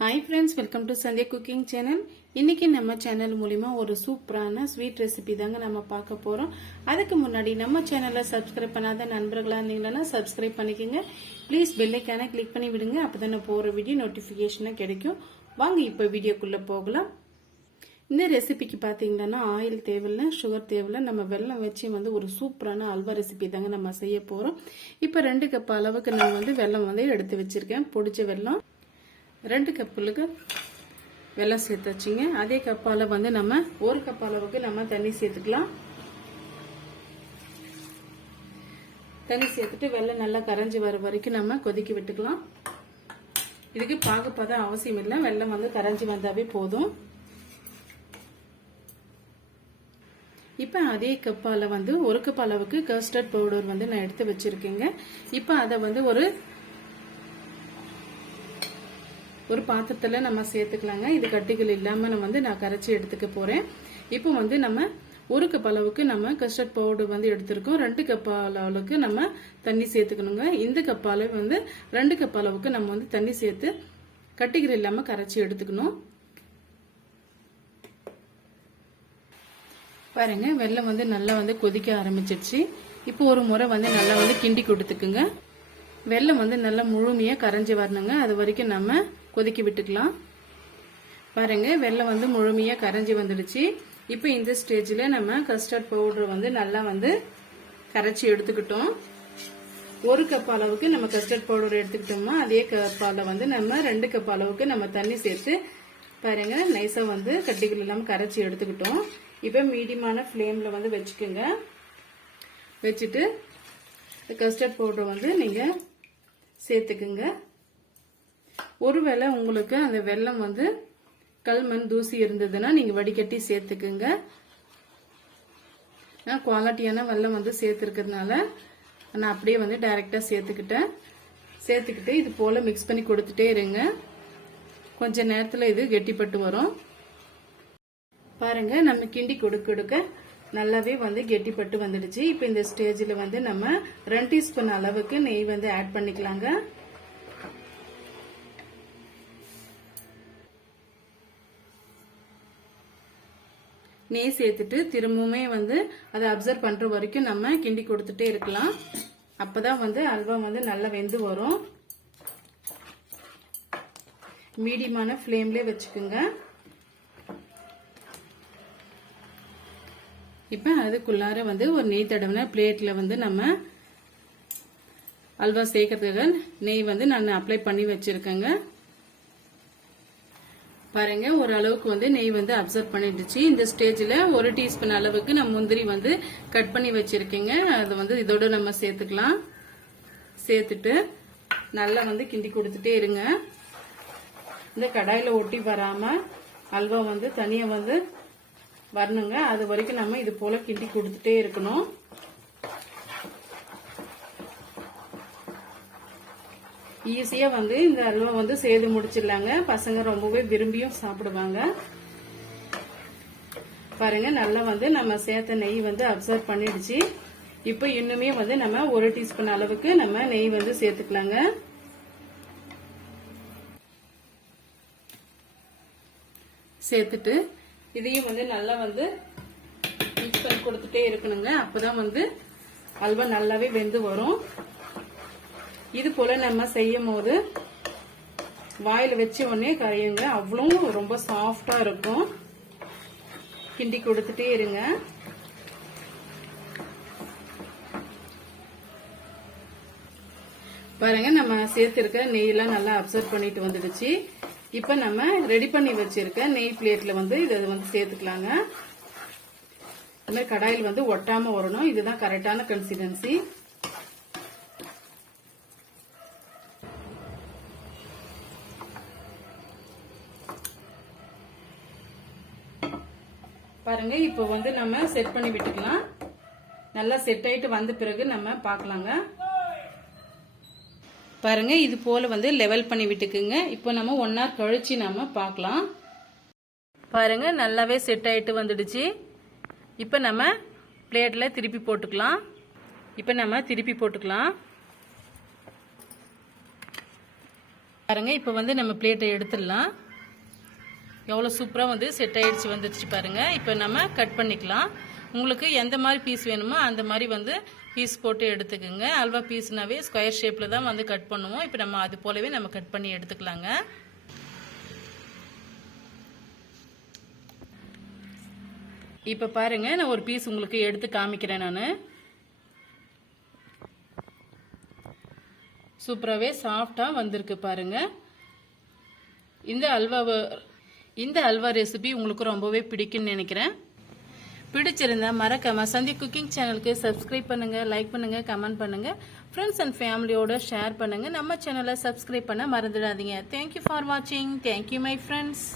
Hi friends welcome to Sandhya cooking channel இன்னைக்கு நம்ம channel மூலிமா ஒரு சூப்பரான ஸ்வீட் ரெசிபி தாங்க நம்ம பார்க்க போறோம். அதுக்கு முன்னாடி நம்ம சேனலை சப்ஸ்கிரைப் பண்ணாத நண்பர்களாக இருந்தீங்கன்னா சப்ஸ்கிரைப் பண்ணிக்கோங்க. ப்ளீஸ் பெல்லைக்கான கிளிக் பண்ணி விடுங்க அப்போதான் நான் போகிற வீடியோ நோட்டிஃபிகேஷனாக கிடைக்கும். வாங்க இப்போ வீடியோக்குள்ளே போகலாம். இந்த ரெசிபிக்கு பார்த்தீங்கன்னா ஆயில் தேவையில்ல சுகர் தேவையில்ல. நம்ம வெல்லம் வச்சு வந்து ஒரு சூப்பரான அல்வா ரெசிபி தாங்க நம்ம செய்ய போகிறோம் இப்போ ரெண்டு கப் அளவுக்கு நான் வந்து வெல்லம் வந்து எடுத்து வச்சிருக்கேன். பொடிச்ச வெள்ளம் ரெண்டு கப்புலுக்கு வெள்ளம் சேர்த்து வச்சுங்க. அதே கப்பால் வந்து நம்ம ஒரு கப் அளவுக்கு நம்ம தண்ணி சேர்த்துக்கலாம். தண்ணி சேர்த்துட்டு வெள்ளம் நல்லா கரைஞ்சி வர வரைக்கும் நம்ம கொதிக்க விட்டுக்கலாம். இதுக்கு பாகுப்பதம் அவசியம் இல்லை. வெள்ளம் வந்து கரைஞ்சி வந்தாவே போதும். இப்போ அதே கப்பால் வந்து ஒரு கப் அளவுக்கு கஸ்டர்ட் பவுடர் வந்து நான் எடுத்து வச்சுருக்கேங்க. இப்போ அதை வந்து ஒரு ஒரு பாத்திரத்தில் நம்ம சேர்த்துக்கலாங்க. இது கட்டிகள் இல்லாமல் நம்ம வந்து நான் கரைச்சி எடுத்துக்க போகிறேன் இப்போ வந்து நம்ம ஒரு கப் அளவுக்கு நம்ம கஸ்டர்ட் பவுடர் வந்து எடுத்திருக்கோம். ரெண்டு கப் அளவுக்கு நம்ம தண்ணி சேர்த்துக்கணுங்க. இந்த கப் அளவு வந்து ரெண்டு கப் அளவுக்கு நம்ம வந்து தண்ணி சேர்த்து கட்டிகள் இல்லாமல் கரைச்சி எடுத்துக்கணும். பாருங்க வெள்ளம் வந்து நல்லா வந்து கொதிக்க ஆரம்பிச்சிருச்சு. இப்போ ஒரு முறை வந்து நல்லா வந்து கிண்டி கொடுத்துக்குங்க. வெள்ளம் வந்து நல்லா முழுமையாக கரைஞ்சி வரணுங்க. அது வரைக்கும் நம்ம கொதிக்க விட்டுக்கலாம். பாருங்க வெள்ளம் வந்து முழுமையாக கரைஞ்சி வந்துடுச்சு. இப்போ இந்த ஸ்டேஜில் நம்ம கஸ்டர்ட் பவுடர் வந்து நல்லா வந்து கரைச்சி எடுத்துக்கிட்டோம். ஒரு கப் அளவுக்கு நம்ம கஸ்டர்ட் பவுடர் எடுத்துக்கிட்டோம்னா அதே கப்பால வந்து நம்ம ரெண்டு கப் அளவுக்கு நம்ம தண்ணி சேர்த்து பாருங்க நைஸாக வந்து கட்டிகள் இல்லாமல் கரைச்சி எடுத்துக்கிட்டோம். இப்போ மீடியமான ஃப்ளேமில் வந்து வச்சுக்கோங்க. வச்சுட்டு கஸ்டர்ட் பவுடர் வந்து நீங்கள் சேர்த்துக்குங்க. ஒருவேளை உங்களுக்கு அந்த வெல்லம் வந்து கல்மண் தூசி இருந்ததுன்னா நீங்கள் வடிகட்டி சேர்த்துக்குங்க. நான் குவாலிட்டியான வெல்லம் வந்து சேர்த்துருக்கிறதுனால நான் அப்படியே வந்து டைரெக்டாக சேர்த்துக்கிட்டேன். சேர்த்துக்கிட்டு இது போல் மிக்ஸ் பண்ணி கொடுத்துட்டே இருங்க. கொஞ்ச நேரத்தில் இது கெட்டிப்பட்டு வரும். பாருங்க நம்ம கிண்டி கொடுக்க கொடுக்க நல்லாவே வந்து கெட்டிப்பட்டு வந்துடுச்சு. இப்போ இந்த ஸ்டேஜில் வந்து நம்ம ரெண்டு டீஸ்பூன் அளவுக்கு நெய் வந்து ஆட் பண்ணிக்கலாங்க. நெய் சேர்த்துட்டு திரும்பவுமே வந்து அதை அப்சர்வ் பண்ணுற வரைக்கும் நம்ம கிண்டி கொடுத்துட்டே இருக்கலாம். அப்பதான் வந்து அல்வா வந்து நல்லா வெந்து வரும். மீடியமான ஃப்ளேம்லேயே வச்சுக்கோங்க. இப்போ அதுக்குள்ளார வந்து ஒரு நெய் தடவின பிளேட்டில் வந்து நம்ம அல்வா சேர்க்கறதுக்கு நெய் வந்து நான் அப்ளை பண்ணி வச்சிருக்கேங்க. பாருங்க ஓரளவுக்கு வந்து நெய் வந்து அப்சர்வ் பண்ணிடுச்சு. இந்த ஸ்டேஜில் ஒரு டீஸ்பூன் அளவுக்கு நான் முந்திரி வந்து கட் பண்ணி வச்சிருக்கேங்க. அதை வந்து இதோட நம்ம சேர்த்துக்கலாம். சேர்த்துட்டு நல்லா வந்து கிண்டி கொடுத்துட்டே இருங்க. இந்த கடாயில் ஒட்டி வராமல் அல்வா வந்து தனியாக வந்து வரணுங்க. அது வரைக்கும் நம்ம இது போல் கிண்டி கொடுத்துட்டே இருக்கணும். ஈஸியாக வந்து இந்த அல்வா வந்து செய்து முடிச்சிடலாங்க. பசங்க ரொம்பவே விரும்பியும் சாப்பிடுவாங்க. பாருங்க நல்லா வந்து நம்ம சேர்த்த நெய் வந்து அப்சர்வ் பண்ணிடுச்சு. இப்போ இன்னுமே வந்து நம்ம ஒரு டீஸ்பூன் அளவுக்கு நம்ம நெய் வந்து சேர்த்துக்கலாங்க. சேர்த்துட்டு இதையும் வந்து நல்லா வந்து மிக்ஸ் பண்ணி கொடுத்துட்டே இருக்கணுங்க. அப்போதான் வந்து அல்வா நல்லாவே வெந்து வரும். இது போல நம்ம செய்யும் போது வாயில் வச்ச உடனே கரையுங்க. அவ்வளோ ரொம்ப சாஃப்டா இருக்கும். கிண்டி கொடுத்துட்டே இருங்க. பாருங்க நம்ம சேர்த்திருக்க நெய்யெல்லாம் நல்லா அப்சர்வ் பண்ணிட்டு வந்துடுச்சு. இப்போ நம்ம ரெடி பண்ணி வச்சிருக்க நெய் பிளேட்ல வந்து இதை வந்து சேர்த்துக்கலாங்க. இந்த கடாயில் வந்து ஒட்டாம வரணும். இதுதான் கரெக்டான கன்சிஸ்டன்சி பாருங்க இப்போ வந்து நம்ம செட் பண்ணி விட்டுக்கலாம். நல்லா செட் ஆயிட்டு வந்த பிறகு நம்ம பார்க்கலாங்க. பாருங்க இது போல வந்து லெவல் பண்ணி விட்டுக்குங்க. இப்போ நம்ம ஒன் ஹவர் கழிச்சு நம்ம பார்க்கலாம். பாருங்க நல்லாவே செட் ஆயிட்டு வந்துடுச்சு. இப்போ நம்ம பிளேட்டில் திருப்பி போட்டுக்கலாம். இப்போ நம்ம திருப்பி போட்டுக்கலாம். பாருங்க இப்போ வந்து நம்ம பிளேட்டை எடுத்துடலாம். எவ்வளோ சூப்பராக வந்து செட் ஆகிடுச்சி வந்துருச்சு பாருங்கள் இப்போ நம்ம கட் பண்ணிக்கலாம். உங்களுக்கு எந்த மாதிரி பீஸ் வேணுமோ அந்த மாதிரி வந்து பீஸ் போட்டு எடுத்துக்கோங்க. அல்வா பீஸ்னாவே ஸ்கொயர் ஷேப்பில் தான் வந்து கட் பண்ணுவோம். இப்போ நம்ம அது போலவே நம்ம கட் பண்ணி எடுத்துக்கலாங்க. இப்போ பாருங்க நான் ஒரு பீஸ் உங்களுக்கு எடுத்து காமிக்கிறேன் நான். சூப்பராகவே சாஃப்டாக வந்திருக்கு பாருங்க. இந்த அல்வாவை இந்த அல்வா ரெசிபி உங்களுக்கு ரொம்பவே பிடிக்கும்னு நினைக்கிறேன். பிடிச்சிருந்தா மறக்காம சந்தி குக்கிங் சேனலுக்கு சப்ஸ்கிரைப் பண்ணுங்க லைக் பண்ணுங்க கமெண்ட் பண்ணுங்க. ஃப்ரெண்ட்ஸ் அண்ட் ஃபேமிலியோட ஷேர் பண்ணுங்க. நம்ம சேனலை சப்ஸ்கிரைப் பண்ண மறந்துடாதீங்க. தேங்க்யூ ஃபார் வாட்சிங் தேங்க்யூ மை ஃப்ரெண்ட்ஸ்